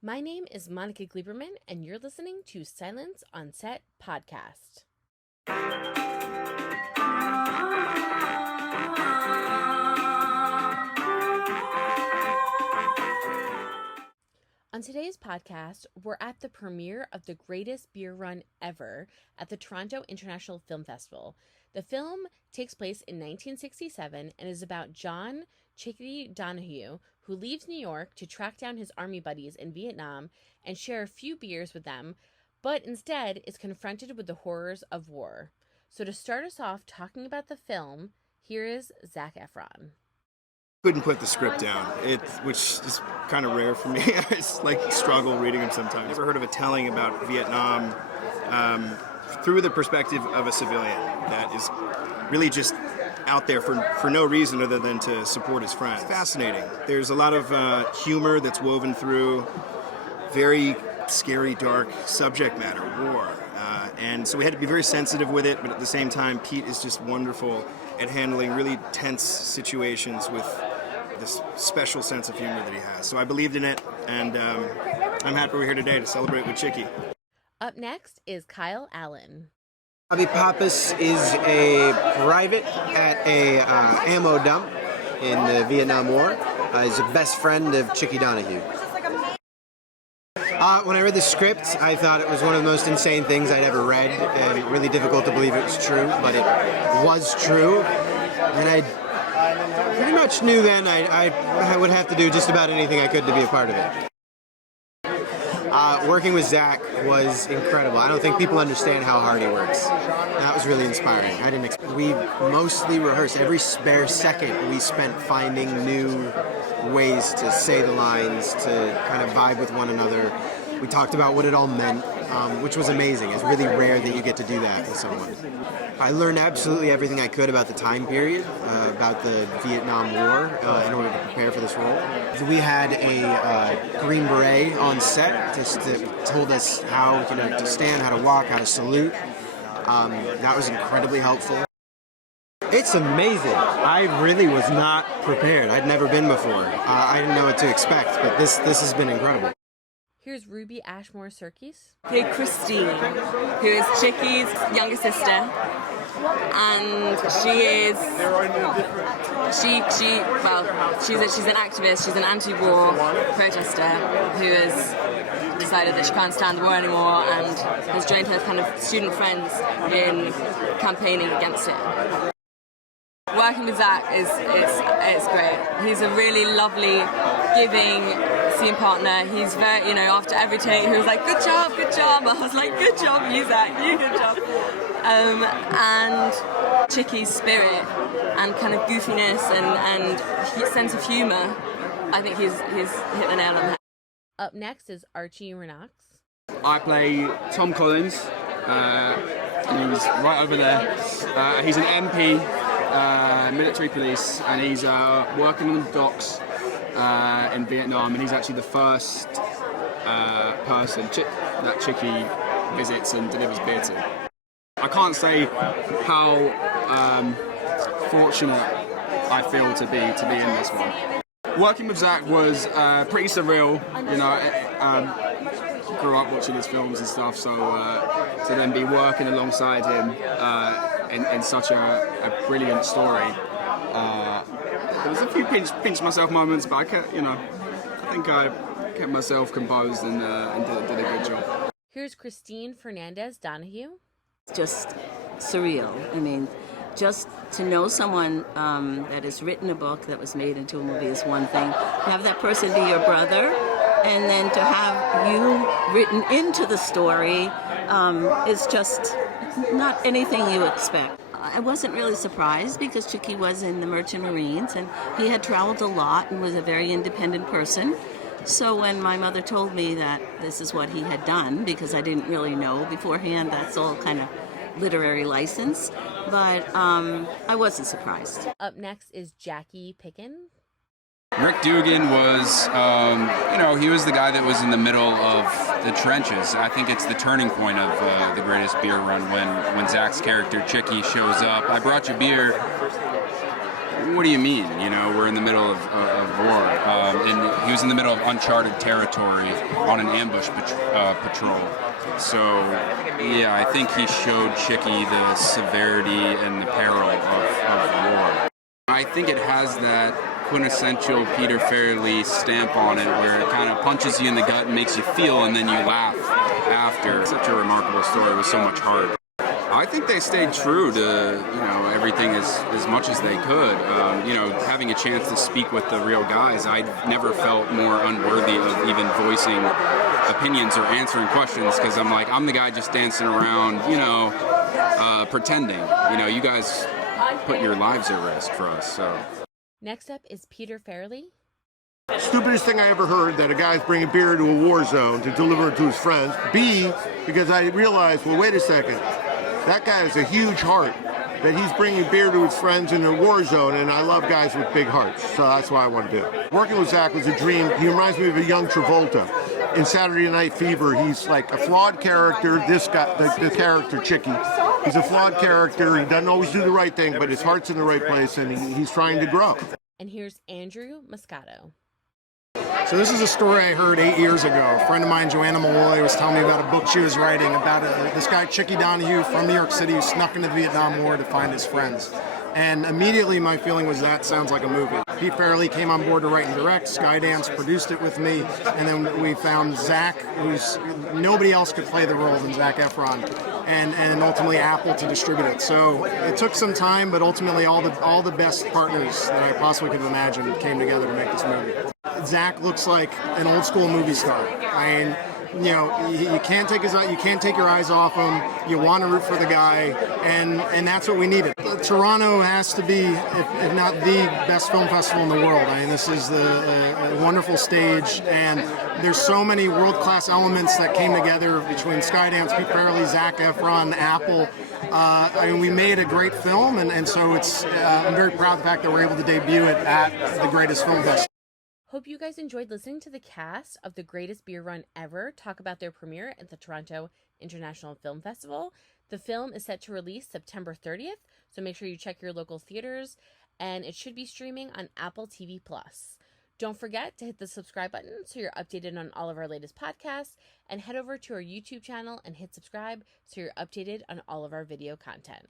My name is Monica Gleberman, and you're listening to Silence on Set podcast. On today's podcast, we're at the premiere of the greatest beer run ever at the Toronto International Film Festival. The film takes place in 1967 and is about John Chickadee Donahue, who leaves New York to track down his army buddies in Vietnam and share a few beers with them, but instead is confronted with the horrors of war. So to start us off talking about the film, here is Zach Efron. Couldn't put the script down, which is kind of rare for me. I just struggle reading them sometimes. Never heard of a telling about Vietnam through the perspective of a civilian that is really just out there for no reason other than to support his friends. It's fascinating. There's a lot of humor that's woven through very scary, dark subject matter, war. And so we had to be very sensitive with it, but at the same time, Pete is just wonderful at handling really tense situations with this special sense of humor that he has. So I believed in it, and I'm happy we're here today to celebrate with Chicky. Up next is Kyle Allen. Bobby Pappas is a private at a ammo dump in the Vietnam War. He's a best friend of Chicky Donahue. When I read the script, I thought it was one of the most insane things I'd ever read, and really difficult to believe it was true, but it was true. And I pretty much knew then I would have to do just about anything I could to be a part of it. Working with Zach was incredible. I don't think people understand how hard he works. That was really inspiring. I didn't expect. We mostly rehearsed. Every spare second we spent finding new ways to say the lines, to kind of vibe with one another. We talked about what it all meant, which was amazing. It's really rare that you get to do that with someone. I learned absolutely everything I could about the time period, about the Vietnam War, in order to prepare for this role. We had a Green Beret on set, just that told us how to stand, how to walk, how to salute. That was incredibly helpful. It's amazing. I really was not prepared. I'd never been before. I didn't know what to expect, but this has been incredible. Here's Ruby Ashbourne Serkis. Play Kristine, who is Chicky's younger sister, and she's an activist. She's an anti-war protester who has decided that she can't stand the war anymore and has joined her kind of student friends in campaigning against it. Working with Zach it's great. He's a really lovely, giving scene partner. He's very, after every take, he was like, good job. I was like, good job, you Zach, you good job. And Chicky's spirit and kind of goofiness and sense of humor, I think he's hit the nail on the head. Up next is Archie Renaux. I play Tom Collins. He's right over there. He's an MP, military police, and he's working on the docks in Vietnam, and he's actually the first person that Chicky visits and delivers beer to. I can't say how fortunate I feel to be in this one. Working with Zach was pretty surreal, grew up watching his films and stuff, so to then be working alongside him in such a brilliant story. There was a few pinch myself moments, but I think I kept myself composed and did a good job. Here's Kristine Fernandez Donahue. Just surreal. I mean, just to know someone that has written a book that was made into a movie is one thing. To have that person be your brother, and then to have you written into the story is just not anything you expect. I wasn't really surprised because Chicky was in the Merchant Marines and he had traveled a lot and was a very independent person. So when my mother told me that this is what he had done, because I didn't really know beforehand, that's all kind of literary license, but I wasn't surprised. Up next is Jackie Picken. Rick Dugan was, he was the guy that was in the middle of the trenches. I think it's the turning point of the greatest beer run when Zach's character Chicky shows up. I brought you beer. what do you mean? You know, we're in the middle of war. And he was in the middle of uncharted territory on an ambush patrol. So, yeah, I think he showed Chicky the severity and the peril of war. I think it has that quintessential Peter Farrelly stamp on it, where it kind of punches you in the gut and makes you feel, and then you laugh after. Such a remarkable story with so much heart. I think they stayed true to, everything as much as they could. Having a chance to speak with the real guys, I never felt more unworthy of even voicing opinions or answering questions, because I'm the guy just dancing around, pretending. You guys put your lives at risk for us, so. Next up is Peter Farrelly. Stupidest thing I ever heard, that a guy's bringing beer to a war zone to deliver it to his friends. B, because I realized, well, wait a second, that guy has a huge heart, that he's bringing beer to his friends in a war zone, and I love guys with big hearts, so that's why I want to do it. Working with Zach was a dream. He reminds me of a young Travolta. In Saturday Night Fever, he's like a flawed character. This guy, the character Chicky, he's a flawed character. He doesn't always do the right thing, but his heart's in the right place, and he's trying to grow. And here's Andrew Muscato. So this is a story I heard 8 years ago. A friend of mine, Joanna Malloy, was telling me about a book she was writing about this guy, Chicky Donahue, from New York City, who snuck into the Vietnam War to find his friends. And immediately my feeling was, that sounds like a movie. Pete Farrelly came on board to write and direct. Skydance produced it with me. And then we found Zach, nobody else could play the role than Zach Efron. And ultimately Apple to distribute it. So it took some time, but ultimately all the best partners that I possibly could have imagined came together to make this movie. Zach looks like an old school movie star. You can't take your eyes off him. You want to root for the guy, and that's what we needed. Toronto has to be, if not the best film festival in the world. This is a wonderful stage, and there's so many world-class elements that came together between Skydance, Pete Farrelly, Zach Efron, Apple. We made a great film, and so I'm very proud of the fact that we're able to debut it at the greatest film festival. Hope you guys enjoyed listening to the cast of The Greatest Beer Run Ever talk about their premiere at the Toronto International Film Festival. The film is set to release September 30th, so make sure you check your local theaters, and it should be streaming on Apple TV+. Don't forget to hit the subscribe button so you're updated on all of our latest podcasts, and head over to our YouTube channel and hit subscribe so you're updated on all of our video content.